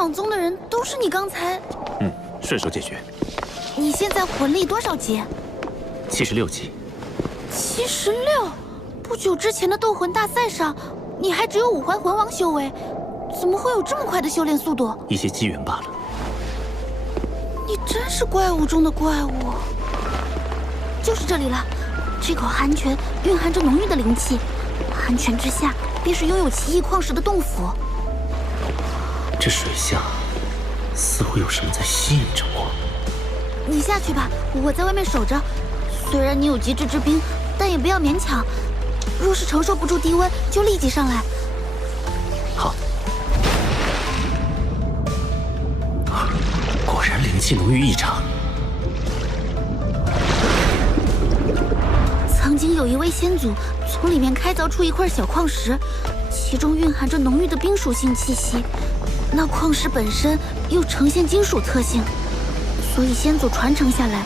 莽宗的人都是你刚才……顺手解决。你现在魂力多少级？76级。76？不久之前的斗魂大赛上，你还只有5环魂王修为，怎么会有这么快的修炼速度？一些机缘罢了。你真是怪物中的怪物。就是这里了，这口寒泉蕴含着浓郁的灵气，寒泉之下便是拥有奇异矿石的洞府。这水下似乎有什么在吸引着我。你下去吧，我在外面守着。虽然你有极致之冰，但也不要勉强。若是承受不住低温，就立即上来。好。果然灵气浓郁异常。曾经有一位先祖从里面开凿出一块小矿石，其中蕴含着浓郁的冰属性气息。那矿石本身又呈现金属特性，所以先祖传承下来，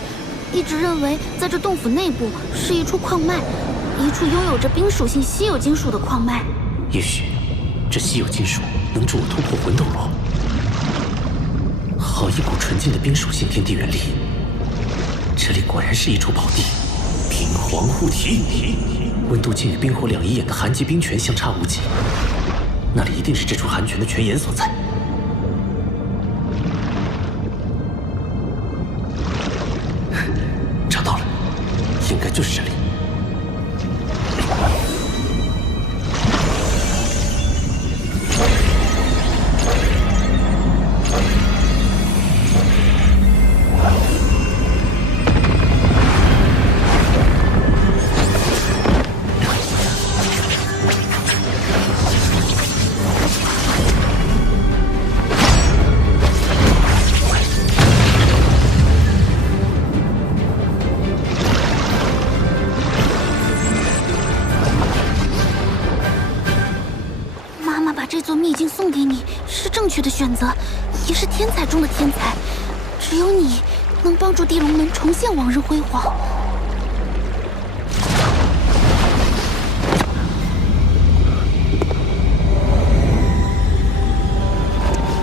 一直认为在这洞府内部是一处矿脉，一处拥有着冰属性稀有金属的矿脉。也许这稀有金属能助我突破魂斗罗。好一股纯净的冰属性天地元力，这里果然是一处宝地。冰皇护体，温度竟与冰火两仪眼的寒极冰泉相差无几，那里一定是这处寒泉的泉眼所在。找到了，应该就是这里。送给你是正确的选择，也是天才中的天才。只有你能帮助地龙门重现往日辉煌。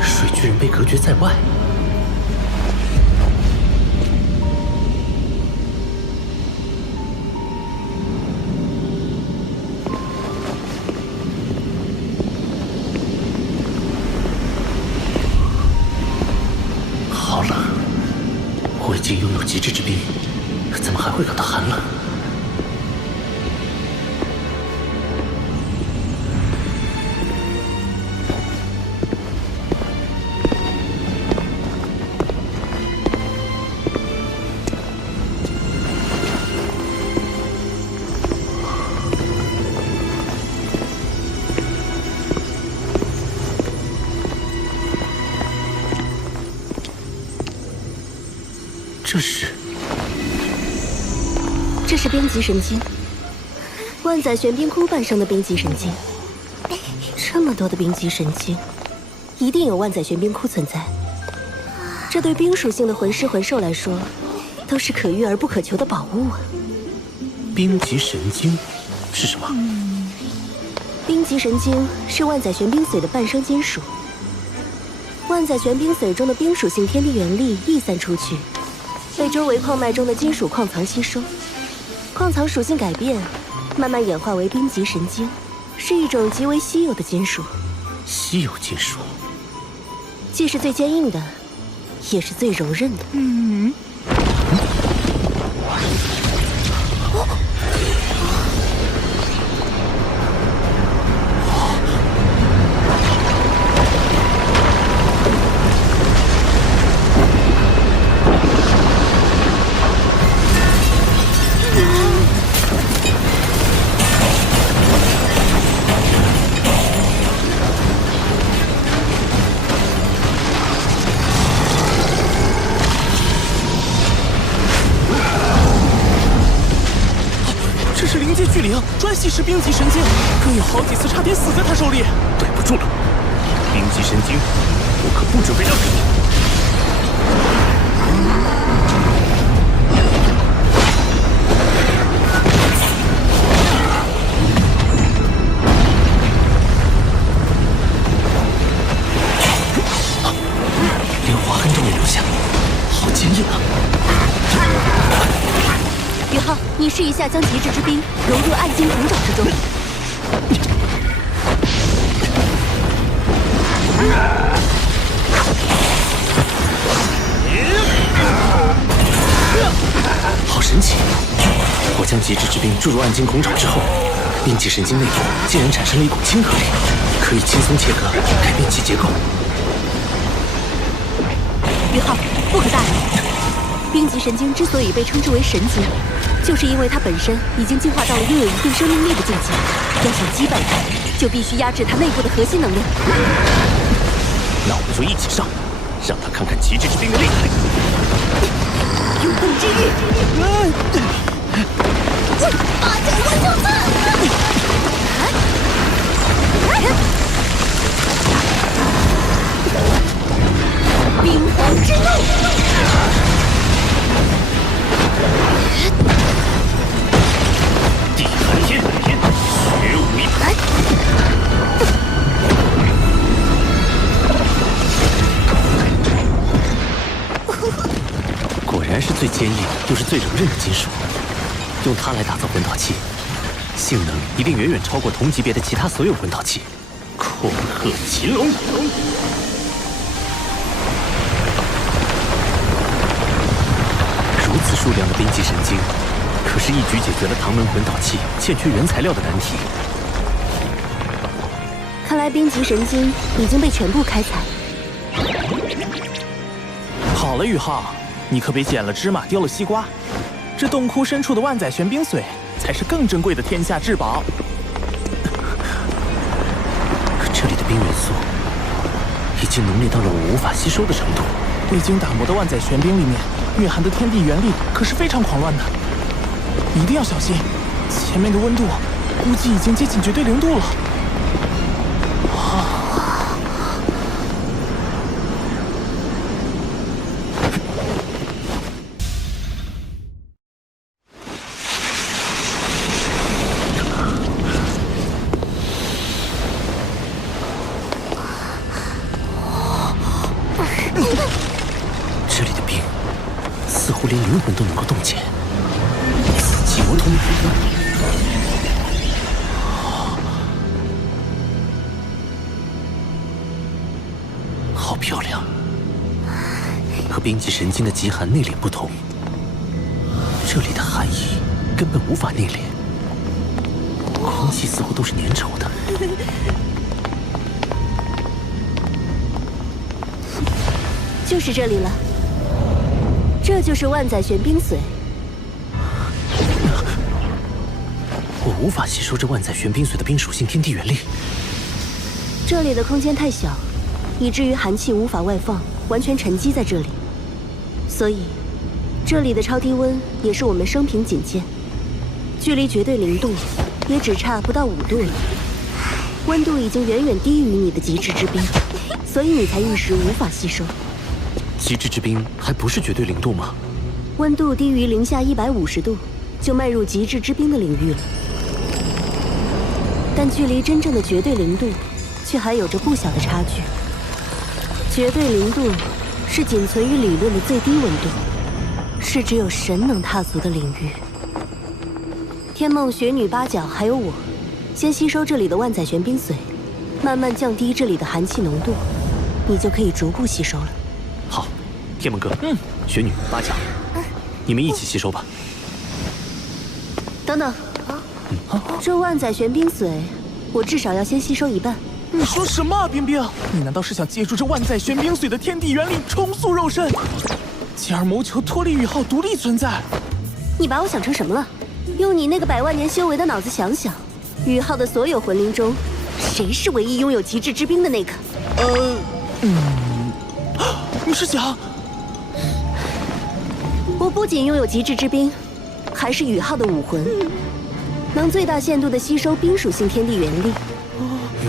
水居然被隔绝在外。已经拥有极致之冰，怎么还会感到寒冷？这是冰极神经，万载玄冰窟诞生的冰极神经。这么多的冰极神经，一定有万载玄冰窟存在。这对冰属性的魂师魂兽来说，都是可遇而不可求的宝物啊！冰极神经是什么？冰极神经是万载玄冰髓的半生金属。万载玄冰髓中的冰属性天地元力溢散出去，被周围矿脉中的金属矿藏吸收。矿藏属性改变，慢慢演化为冰极神经，是一种极为稀有的金属。稀有金属，既是最坚硬的，也是最柔韧的。专吸食冰极神经，更有好几次差点死在他手里。对不住了，冰极神经，我可不准备让给你。你试一下将极致之冰融入暗金铜爪之中。好神奇！我将极致之冰注入暗金孔爪之后，冰极神经内部竟然产生了一股亲和力，可以轻松切割，改变其结构。宇浩，不可大意。冰极神经之所以被称之为神经，就是因为它本身已经进化到了拥有一定生命力的境界。要想击败它，就必须压制它内部的核心能量。那我们就一起上，让他看看极致之冰的厉害。永恒之域，八角温酒刺！冰皇之怒！地寒天，学武一拍。果然是最坚硬又是最柔韧的金属，用它来打造魂导器，性能一定远远超过同级别的其他所有魂导器。恐吓秦龙！如此数量的冰极神经，可是一举解决了唐门魂导器欠缺原材料的难题。看来冰极神经已经被全部开采。好了，宇浩，你可别捡了芝麻丢了西瓜。这洞窟深处的万载玄冰髓才是更珍贵的天下至宝。这里的冰元素已经浓烈到了我无法吸收的程度。未经打磨的万载玄冰里面蕴含的天地元力可是非常狂乱的，一定要小心。前面的温度估计已经接近绝对零度了。这里的冰似乎连灵魂都能够冻结。死寂魔通，好漂亮。和冰极神经的极寒内敛不同，这里的寒意根本无法内敛，空气似乎都是粘稠的。就是这里了，这就是万载玄冰髓。我无法吸收这万载玄冰髓的冰属性天地元力。这里的空间太小，以至于寒气无法外放，完全沉积在这里。所以，这里的超低温也是我们生平仅见，距离绝对零度也只差不到5度了。温度已经远远低于你的极致之冰，所以你才一时无法吸收。极致之冰还不是绝对零度吗？温度低于零下150度，就迈入极致之冰的领域了。但距离真正的绝对零度，却还有着不小的差距。绝对零度是仅存于理论的最低温度，是只有神能踏足的领域。天梦、雪女、八角还有我，先吸收这里的万载玄冰髓，慢慢降低这里的寒气浓度，你就可以逐步吸收了。好，天梦哥，雪女、八角，你们一起吸收吧。等等，这万载玄冰髓，我至少要先吸收一半。你说什么啊，冰冰？你难道是想借助这万载玄冰髓的天地元力重塑肉身，进而谋求脱离宇浩独立存在？你把我想成什么了？用你那个100万年修为的脑子想想，宇浩的所有魂灵中，谁是唯一拥有极致之冰的那个？你是想……我不仅拥有极致之冰，还是宇浩的武魂，能最大限度地吸收冰属性天地元力，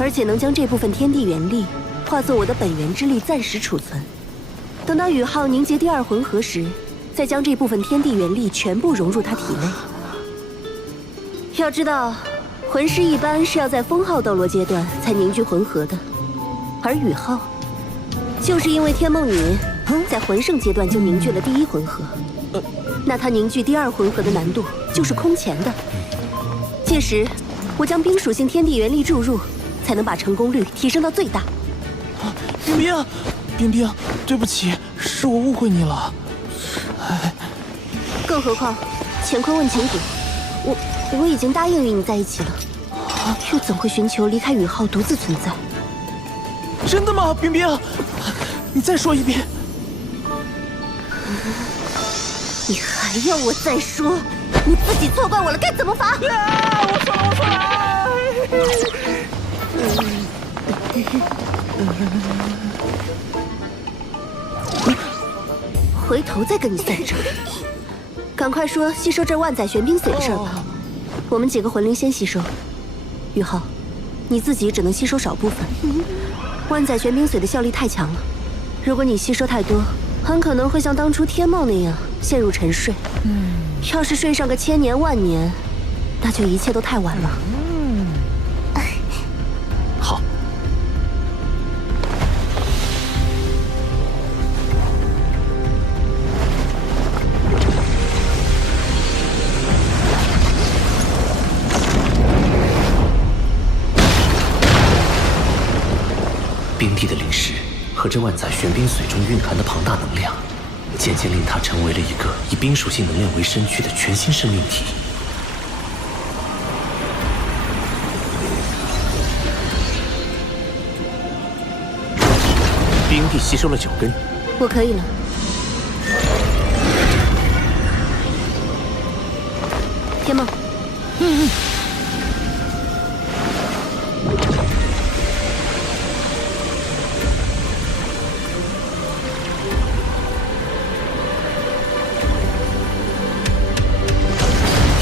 而且能将这部分天地元力化作我的本源之力暂时储存。等到宇浩凝结第2魂核时，再将这部分天地元力全部融入他体内。要知道，魂师一般是要在封号斗罗阶段才凝聚魂核的，而宇浩就是因为天梦女在魂圣阶段就凝聚了第1魂核，那它凝聚第2回合的难度就是空前的。届时，我将冰属性天地元力注入，才能把成功率提升到最大。冰冰，冰冰，对不起，是我误会你了。哎，更何况，乾坤问情谷，我已经答应与你在一起了，又怎会寻求离开宇浩独自存在？真的吗，冰冰？你再说一遍。你还要我再说？你自己错怪我了，该怎么罚？啊！我错了，我错了！回头再跟你算账。赶快说吸收这万载玄冰髓的事儿吧。我们几个魂灵先吸收。宇浩，你自己只能吸收少部分。万载玄冰髓的效力太强了，如果你吸收太多，很可能会像当初天梦那样陷入沉睡。要是睡上个1000年万年，那就一切都太晚了。好。冰帝的灵石和这万载玄冰髓中蕴含的庞大能量，渐渐令它成为了一个以冰属性能量为身躯的全新生命体。冰帝吸收了9根，我可以了。天梦，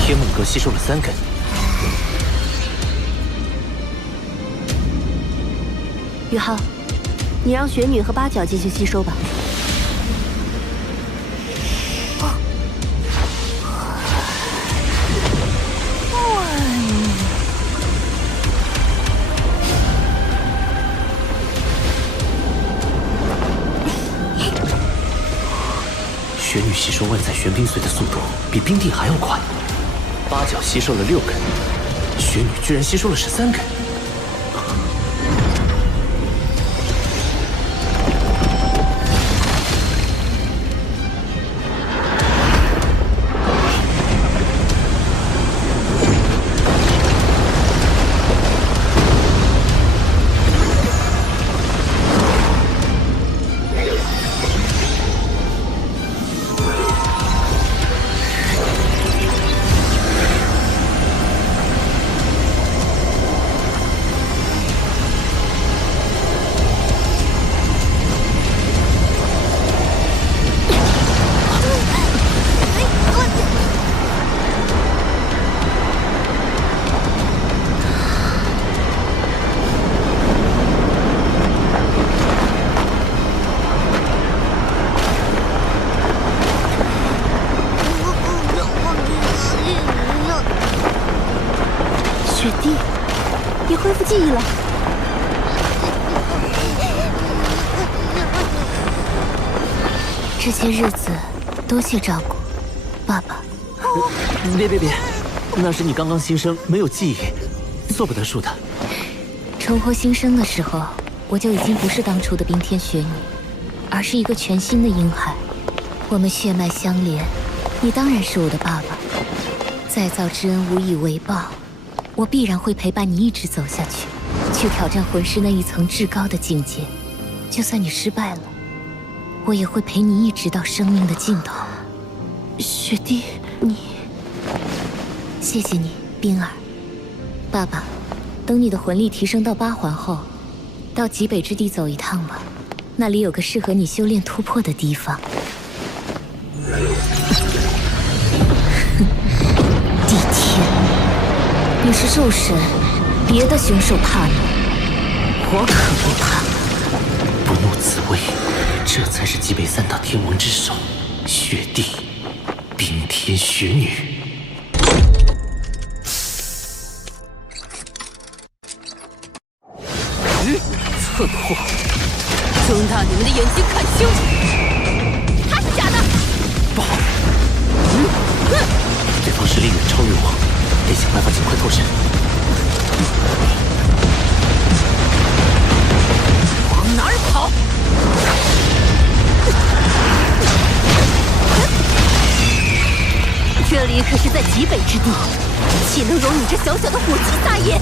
天梦阁吸收了3根。宇浩，你让雪女和八角进去吸收吧。雪女吸收万载玄冰髓的速度比冰帝还要快，八角吸收了6根，雪女居然吸收了13根。雪弟，你恢复记忆了。这些日子多谢照顾，爸爸。别，那是你刚刚新生，没有记忆，做不得数的。重获新生的时候，我就已经不是当初的冰天雪女，而是一个全新的婴孩。我们血脉相连，你当然是我的爸爸。再造之恩无以为报，我必然会陪伴你一直走下去，去挑战魂师那一层至高的境界。就算你失败了，我也会陪你一直到生命的尽头。雪弟，你……谢谢你，冰儿。爸爸，等你的魂力提升到8环后，到极北之地走一趟吧，那里有个适合你修炼突破的地方。地天，你是兽神，别的凶兽怕你，我可不怕。不怒自威，这才是极北3大天王之首，雪帝，冰天雪女。蠢货！睁大你们的眼睛看清楚，他是假的！不好，对方实力远超于我，得想办法尽快脱身。往哪儿跑？这里可是在极北之地，岂能容你这小小的火鸡撒野？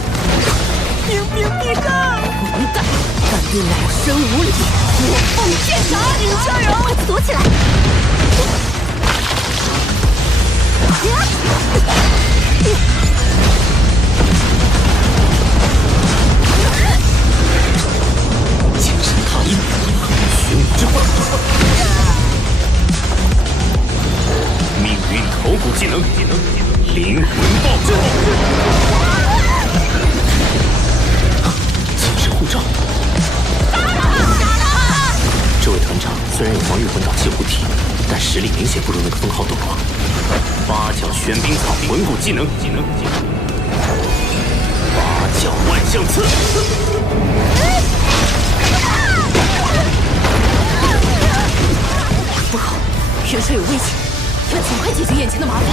兵兵必战！混蛋，敢对老身无礼！火凤剑斩！领下人，快躲起来！精神踏印，玄武之魂，命运头骨技能，灵魂暴震，精神护罩。这位团长虽然有防御魂导器护体，但实力明显不如那个封号斗罗。八角玄冰草魂骨技能，八角万象刺。不好，元帅有危险，要尽快解决眼前的麻烦。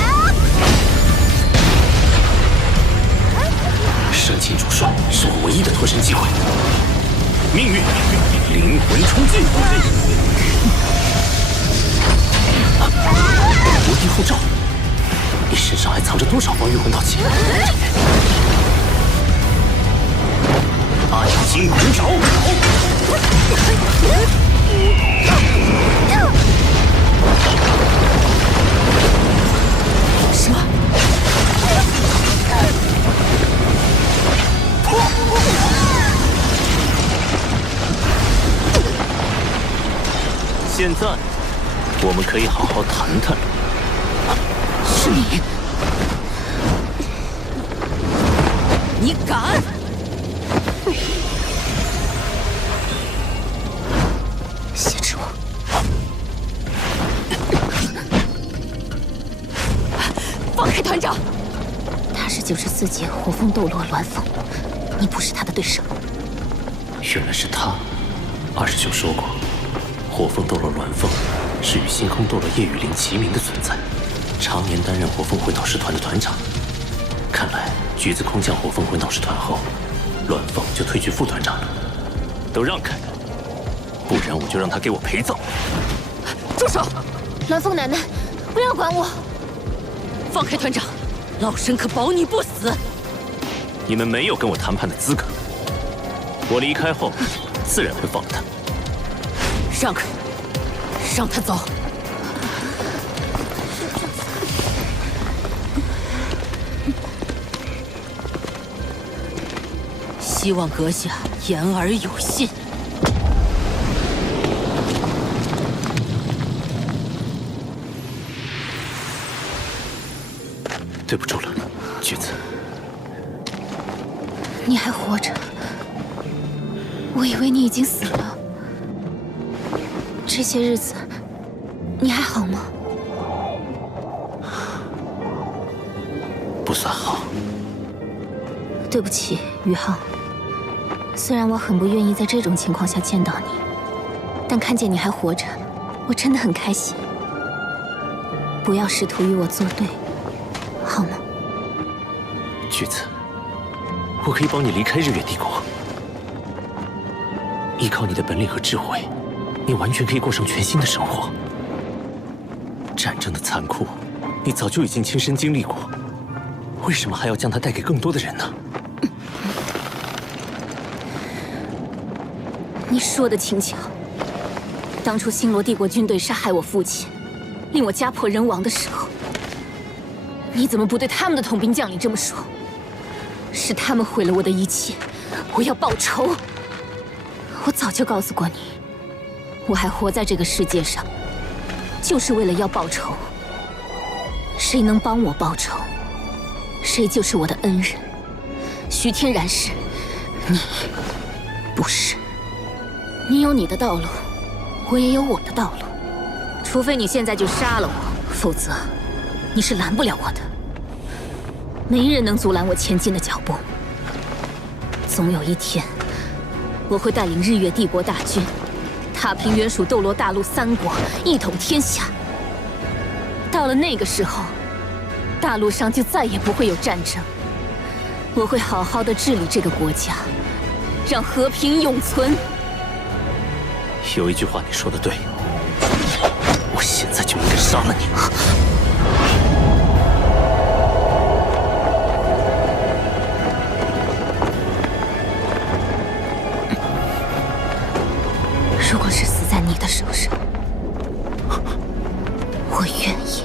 圣剑主帅是我唯一的脱身机会。命运，灵魂冲击，无敌护罩。你身上还藏着多少防御魂导器？暗金魂爪。什么？现在，我们可以好好谈谈了。是你？你敢？挟持我！放开团长！他是94阶火凤斗罗栾凤，你不是他的对手。原来是他。29说过，火凤斗罗栾凤是与星空斗罗叶雨林齐名的存在，常年担任火凤魂导师团的团长。看来橘子空降火凤魂导师团后，栾凤就退居副团长了。都让开，不然我就让他给我陪葬。住手！栾凤奶奶，不要管我！放开团长，老身可保你不死。你们没有跟我谈判的资格。我离开后，自然会放了他。让开，让他走。希望阁下言而有信。对不住了，橘子。你还活着，我以为你已经死了。这些日子，你还好吗？不算好。对不起，宇浩。虽然我很不愿意在这种情况下见到你，但看见你还活着，我真的很开心。不要试图与我作对，好吗？橘子，我可以帮你离开日月帝国。依靠你的本领和智慧，你完全可以过上全新的生活。战争的残酷，你早就已经亲身经历过，为什么还要将它带给更多的人呢？你说的轻巧。当初星罗帝国军队杀害我父亲，令我家破人亡的时候，你怎么不对他们的统兵将领这么说？是他们毁了我的一切，我要报仇。我早就告诉过你，我还活在这个世界上，就是为了要报仇。谁能帮我报仇，谁就是我的恩人。徐天然是，你不是。你有你的道路，我也有我的道路。除非你现在就杀了我，否则你是拦不了我的。没人能阻拦我前进的脚步。总有一天，我会带领日月帝国大军，踏平原属斗罗大陆3国，一统天下。到了那个时候，大陆上就再也不会有战争。我会好好的治理这个国家，让和平永存。有一句话你说的对，我现在就应该杀了你。如果是死在你的手上，我愿意。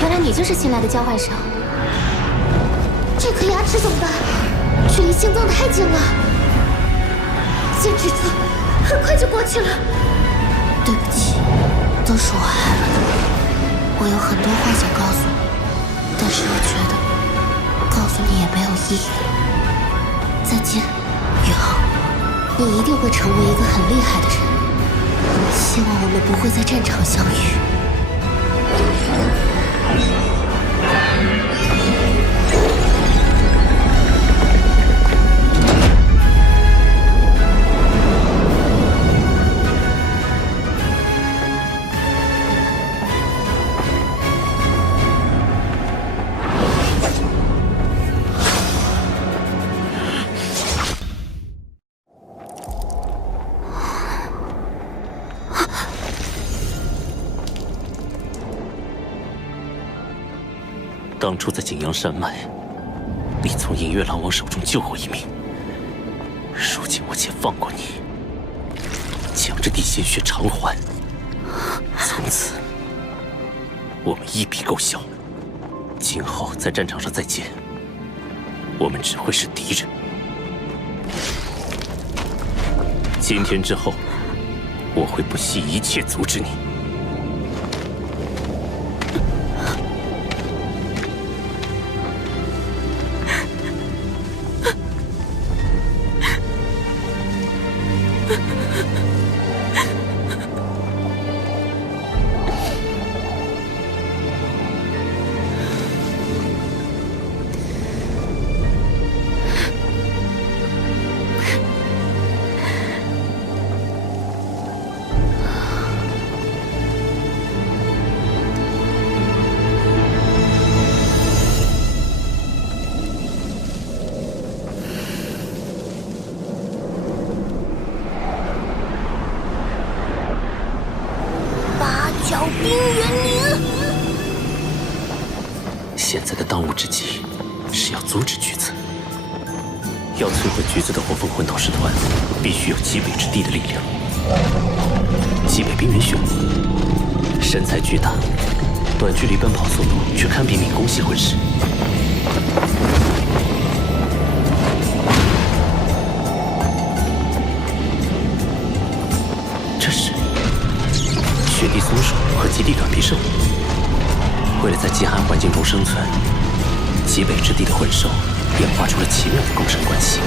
原来你就是新来的交换生，这颗牙齿怎么办？距离心脏太近了，坚持住，很快就过去了。对不起，都是我害了你。我有很多话想告诉你。但是我觉得告诉你也没有意义了。再见，宇浩，你一定会成为一个很厉害的人。希望我们不会在战场相遇。当初在景阳山脉，你从银月狼王手中救我一命。如今我且放过你，将这滴鲜血偿还。从此，我们一笔勾销。今后在战场上再见，我们只会是敌人。今天之后，我会不惜一切阻止你。小冰原灵。现在的当务之急是要阻止橘子。要摧毁橘子的火凤魂导师团，必须有极北之地的力量。极北冰原玄武，身材巨大，短距离奔跑速度却堪比敏攻系魂师。这是雪地松鼠和极地短臂兽。为了在极寒环境中生存，极北之地的魂兽演化出了奇妙的共生关系。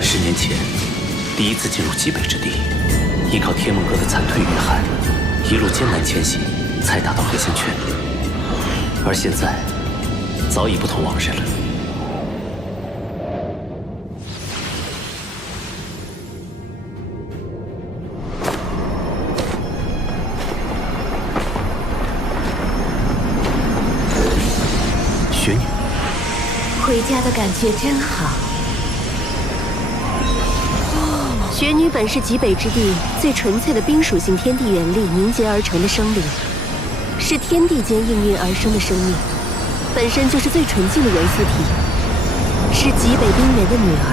10年前，第一次进入极北之地，依靠天梦阁的残退御寒，一路艰难前行，才达到核心圈。而现在，早已不同往日了。雪女，回家的感觉真好。雪女本是极北之地最纯粹的冰属性天地元力凝结而成的生灵，是天地间应运而生的生命，本身就是最纯净的元素体，是极北冰原的女儿。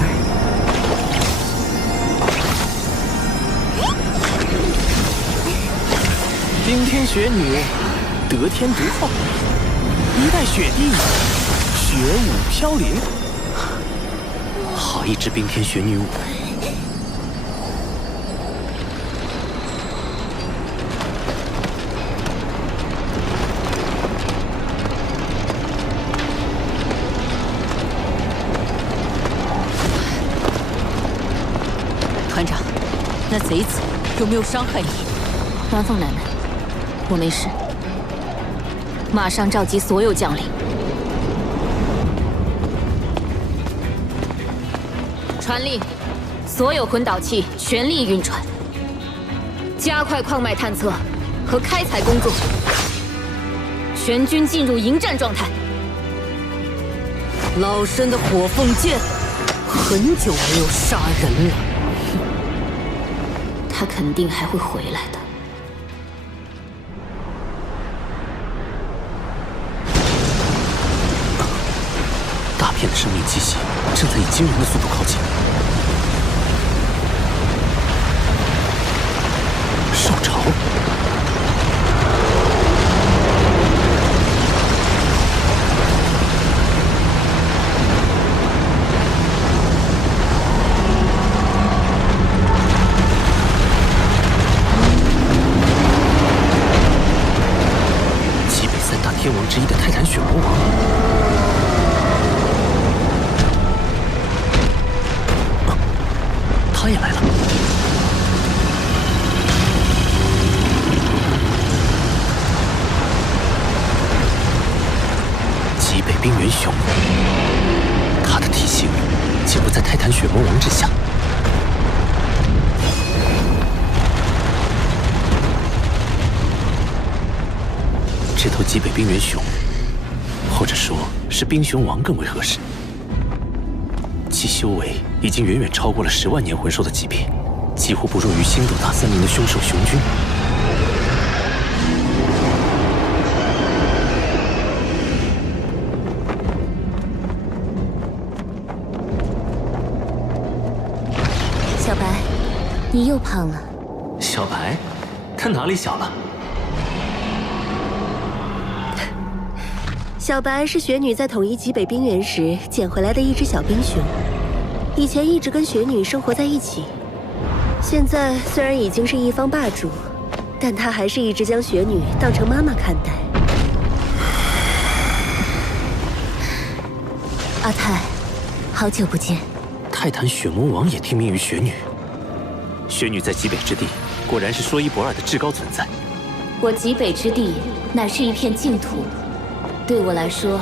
冰天雪女，得天独厚，一代雪帝，雪舞飘零。好一支冰天雪女舞！团长，那贼子有没有伤害你？鸾凤奶奶，我没事。马上召集所有将领。传令，所有魂导器全力运转，加快矿脉探测和开采工作，全军进入迎战状态。老身的火凤剑很久没有杀人了，他肯定还会回来的。大片的生命气息正在以惊人的速度靠近。兽潮。极北三大天王之一的泰坦血魔王。他也来了。极北冰原熊，他的体型竟不在泰坦血魔王之下。这头极北冰原熊，或者说是冰熊王更为合适。其修为已经远远超过了10万年魂兽的级别，几乎不弱于星斗大森林的凶兽熊君。小白，你又胖了。小白，他哪里小了？小白是雪女在统一极北冰原时捡回来的一只小冰熊，以前一直跟雪女生活在一起。现在虽然已经是一方霸主，但他还是一直将雪女当成妈妈看待。阿泰，好久不见。泰坦血魔王也听命于雪女。雪女在极北之地果然是说一不二的至高存在。我极北之地乃是一片净土。对我来说，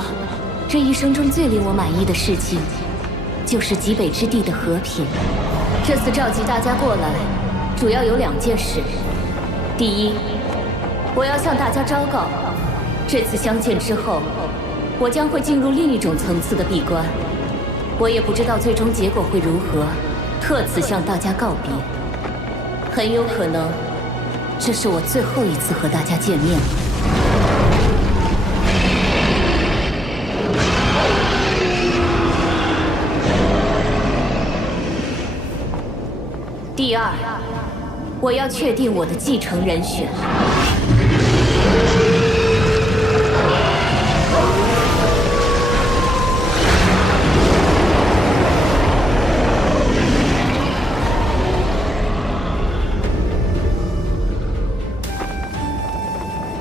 这一生中最令我满意的事情，就是极北之地的和平。这次召集大家过来，主要有2件事。第一，我要向大家昭告，这次相见之后，我将会进入另一种层次的闭关。我也不知道最终结果会如何，特此向大家告别。很有可能，这是我最后一次和大家见面了。第二，我要确定我的继承人选。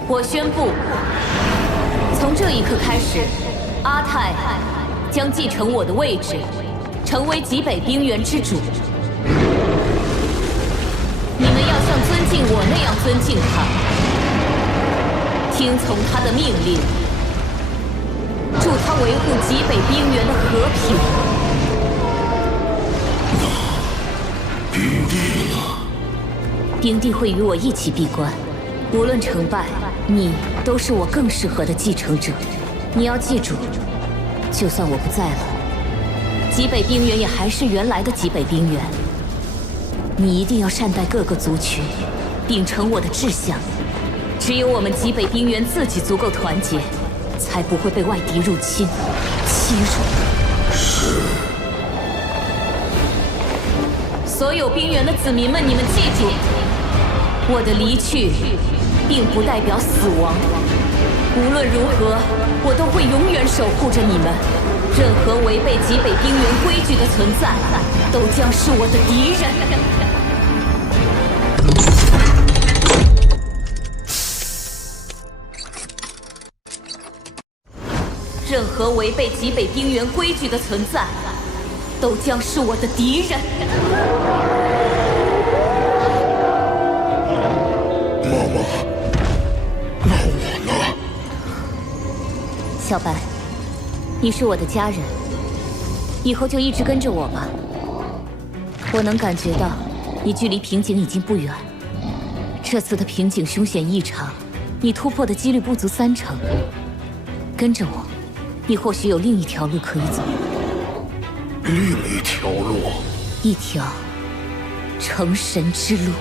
我宣布，从这一刻开始，阿泰将继承我的位置，成为极北冰原之主。你们要像尊敬我那样尊敬他，听从他的命令，助他维护极北冰原的和平。冰帝呢？冰帝会与我一起闭关，无论成败，你都是我更适合的继承者。你要记住，就算我不在了，极北冰原也还是原来的极北冰原。你一定要善待各个族群，秉承我的志向。只有我们极北冰原自己足够团结，才不会被外敌入侵、欺辱。是。所有冰原的子民们，你们记住，我的离去，并不代表死亡。无论如何，我都会永远守护着你们。任何违背极北冰原规矩的存在，都将是我的敌人。任何违背极北冰原规矩的存在，都将是我的敌人。妈妈，那我呢？小白，你是我的家人，以后就一直跟着我吧。我能感觉到，你距离瓶颈已经不远。这次的瓶颈凶险异常，你突破的几率不足30%。跟着我，你或许有另一条路可以走。另一条路，一条成神之路。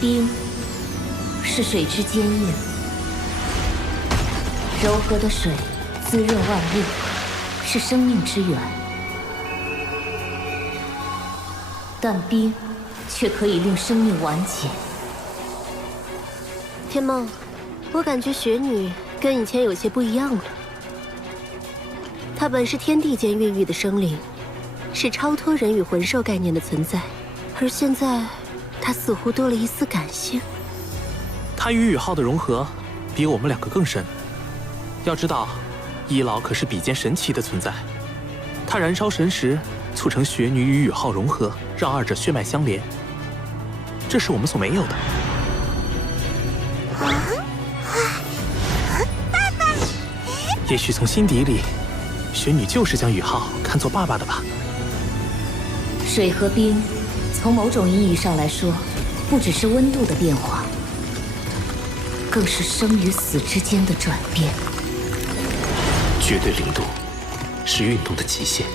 冰是水之坚硬，柔和的水滋润万物，是生命之源。但冰却可以令生命完结。天梦，我感觉雪女跟以前有些不一样了。她本是天地间孕育的生灵，是超脱人与魂兽概念的存在，而现在她似乎多了一丝感性。他与宇浩的融合，比我们2个更深。要知道，一老可是比肩神奇的存在。他燃烧神石，促成雪女与宇浩融合，让二者血脉相连。这是我们所没有的。也许从心底里，雪女就是将宇浩看作爸爸的吧。水和冰，从某种意义上来说，不只是温度的变化，更是生与死之间的转变。绝对零度是运动的极限，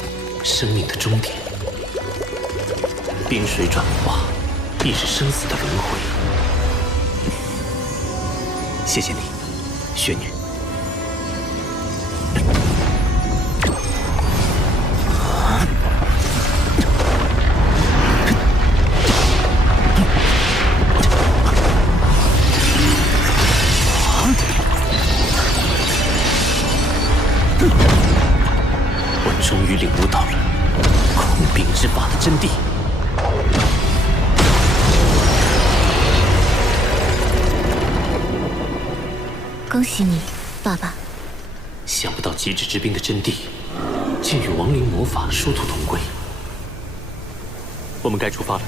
生命的终点。冰水转化亦是生死的轮回。谢谢你，雪女。终于领悟到了控冰之法的真谛。恭喜你，爸爸。想不到极致之冰的真谛，竟与亡灵魔法殊途同归。我们该出发了。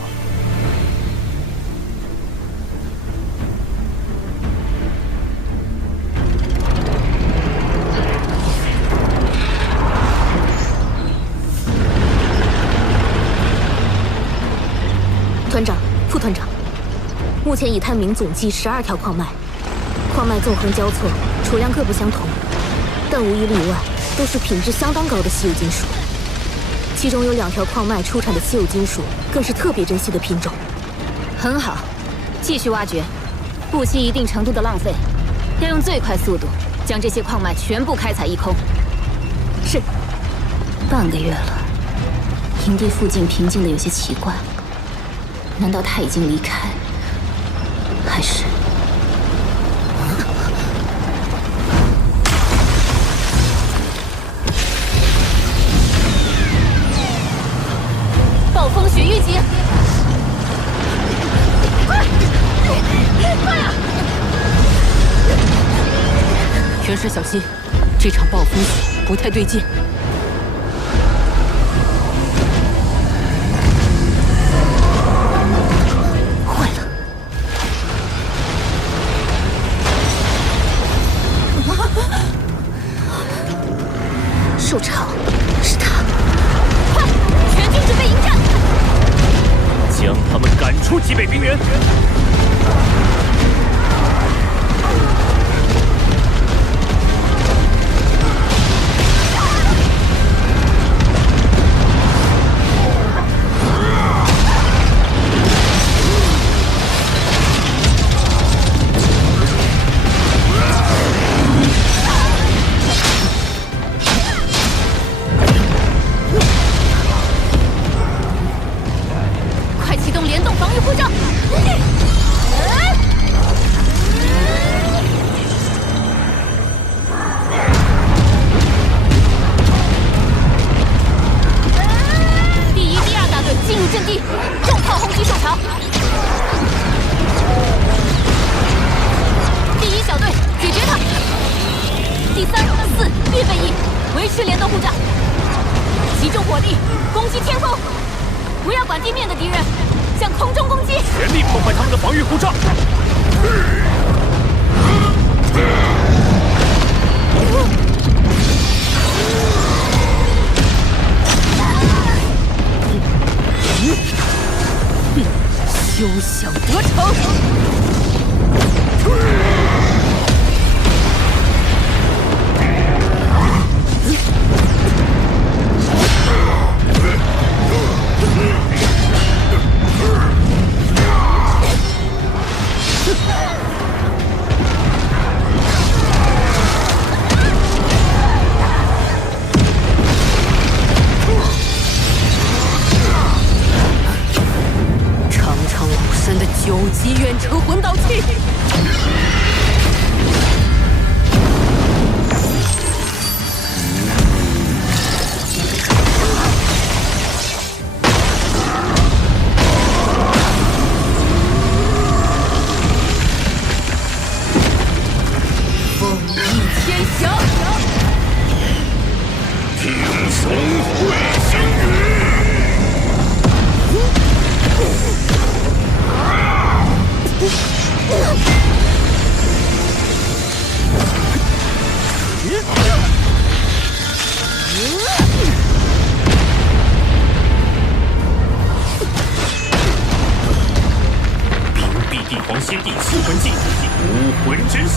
团长、副团长，目前已探明总计12条矿脉，矿脉纵横交错，储量各不相同，但无一例外都是品质相当高的稀有金属。其中有2条矿脉出产的稀有金属，更是特别珍惜的品种。很好，继续挖掘，不惜一定程度的浪费，要用最快速度将这些矿脉全部开采一空。是。半个月了，营地附近平静的有些奇怪。难道他已经离开？还是……暴风雪预警！快！快啊！元帅小心，这场暴风雪不太对劲。受潮，是他！快，全军准备迎战！将他们赶出极北冰原！联动护罩，集中火力攻击天空，不要管地面的敌人，向空中攻击，全力破坏他们的防御护罩。休想得逞！长长武神的9级远程魂导器。凤翼天翔，听从会星雨。冰壁帝皇先帝七魂技，武魂真身。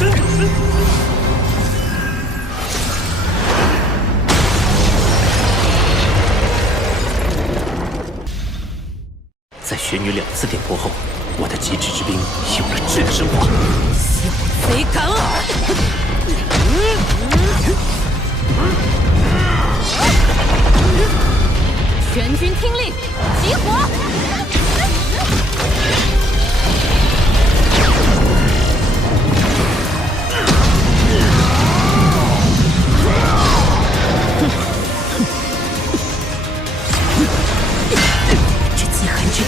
在玄女2次点破后，我的极致之兵有了质的升华。小贼敢尔！全军听令，集火！这极寒之地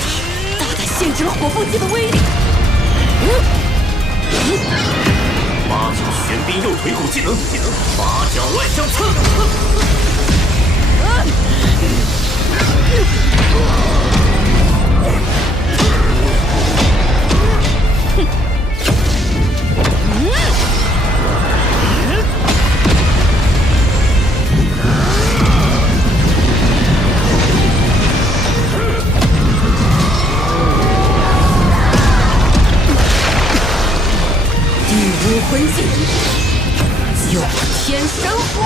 大大限制了火凤技的威力。8角玄冰右腿骨技能，8角万象刺。第5魂技，九天神火。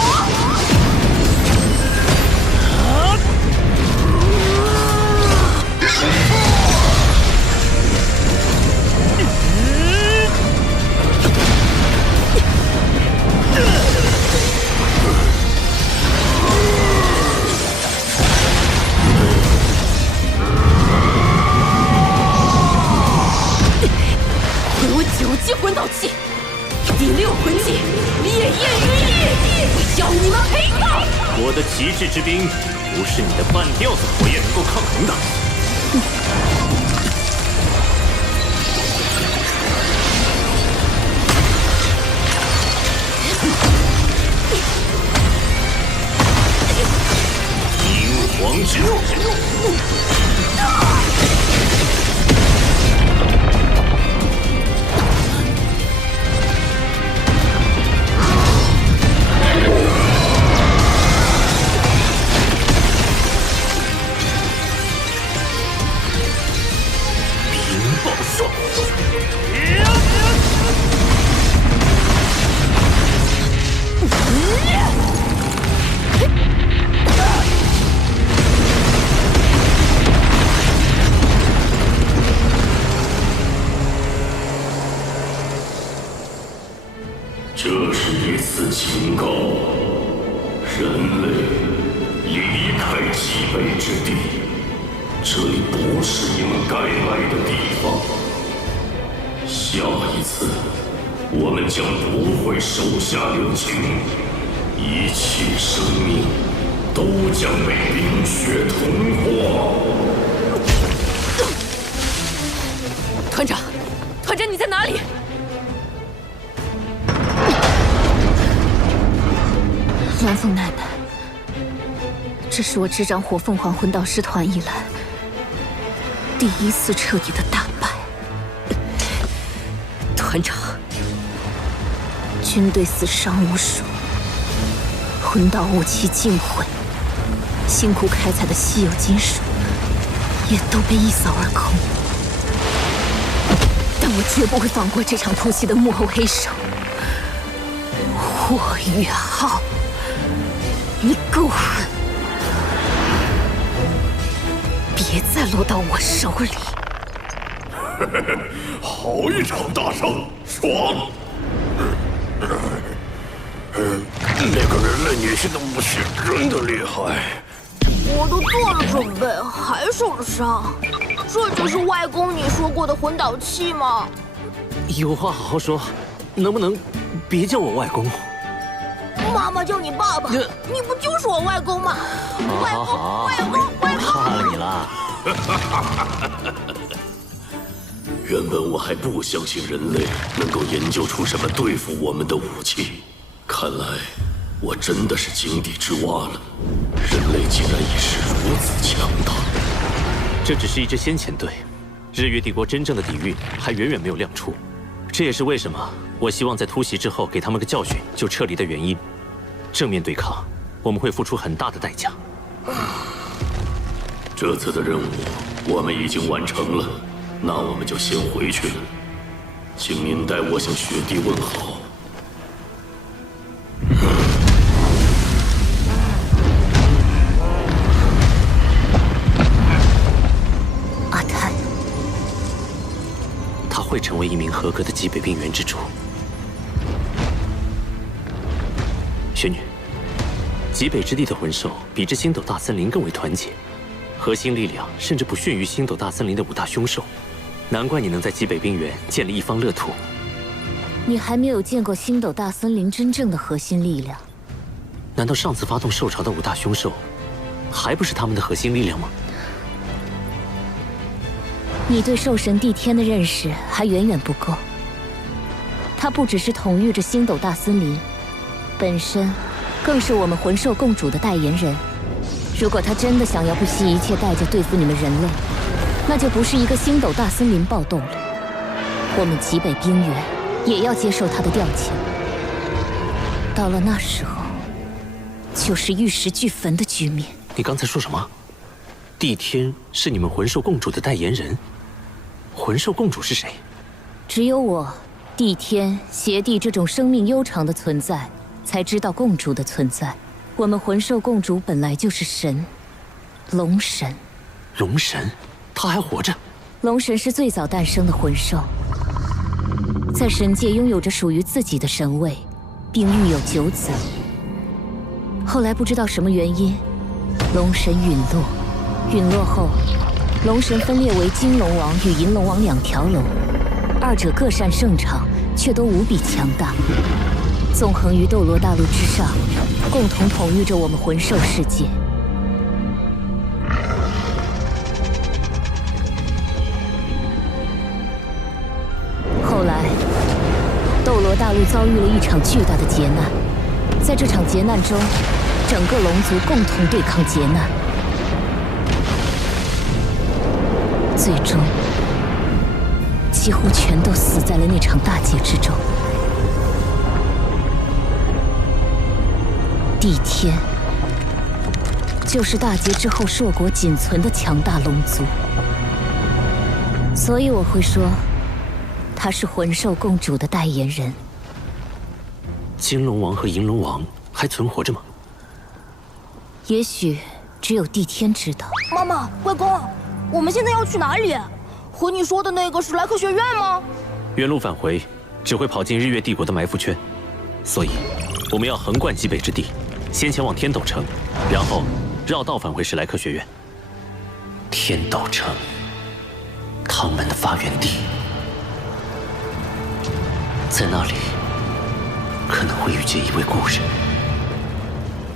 回我9级魂导器，第6魂技烈焰羽翼，要你们赔上！我的极致之兵不是你的半吊子火焰能够抗衡的。阴皇之怒。这是一次警告，人类离开极北之地，这里不是你们该来的地方。下一次，我们将不会手下留情，一切生命都将被冰雪同化。团长，团长你在哪里？蓝凤奶奶，这是我执掌火凤凰魂导师团以来第一次彻底的大败。团长，军队死伤无数，魂导武器尽毁，辛苦开采的稀有金属也都被一扫而空。但我绝不会放过这场突袭的幕后黑手霍雨浩，你够狠！别再落到我手里！好一场大胜，爽！那个人类女性的武器真的厉害。我都做了准备，还受了伤。这就是外公你说过的魂导器吗？有话好好说，能不能别叫我外公？妈妈叫你爸爸，你不就是我外公吗？外公，外公，外公！怕了你了。原本我还不相信人类能够研究出什么对付我们的武器，看来我真的是井底之蛙了。人类竟然已是如此强大。这只是一支先遣队，日月帝国真正的底蕴还远远没有亮出。这也是为什么我希望在突袭之后给他们个教训就撤离的原因。正面对抗，我们会付出很大的代价。这次的任务我们已经完成了，那我们就先回去了。请您代我向雪帝问好。阿泰，他会成为一名合格的极北冰原之主。雪女，极北之地的魂兽比之星斗大森林更为团结，核心力量甚至不逊于星斗大森林的五大凶兽，难怪你能在极北冰原建立一方乐土。你还没有见过星斗大森林真正的核心力量。难道上次发动兽潮的五大凶兽，还不是他们的核心力量吗？你对兽神帝天的认识还远远不够。他不只是统御着星斗大森林，本身更是我们魂兽共主的代言人。如果他真的想要不惜一切代价对付你们人类，那就不是一个星斗大森林暴动了，我们极北冰原也要接受他的调遣。到了那时候，就是玉石俱焚的局面。你刚才说什么？帝天是你们魂兽共主的代言人？魂兽共主是谁？只有我、帝天、邪帝这种生命悠长的存在，才知道共主的存在。我们魂兽共主本来就是神，龙神。龙神？他还活着？龙神是最早诞生的魂兽，在神界拥有着属于自己的神位，并育有9子。后来不知道什么原因，龙神陨落。陨落后，龙神分裂为金龙王与银龙王2条龙，二者各擅胜场，却都无比强大，纵横于斗罗大陆之上，共同统御着我们魂兽世界。后来，斗罗大陆遭遇了一场巨大的劫难，在这场劫难中，整个龙族共同对抗劫难，最终几乎全都死在了那场大劫之中。帝天就是大劫之后硕果仅存的强大龙族，所以我会说他是魂兽共主的代言人。金龙王和银龙王还存活着吗？也许只有帝天知道。妈妈，外公，我们现在要去哪里？和你说的那个是莱克学院吗？原路返回只会跑进日月帝国的埋伏圈，所以我们要横贯极北之地，先前往天斗城，然后绕道返回史莱克学院。天斗城，他们的发源地，在那里可能会遇见一位故人。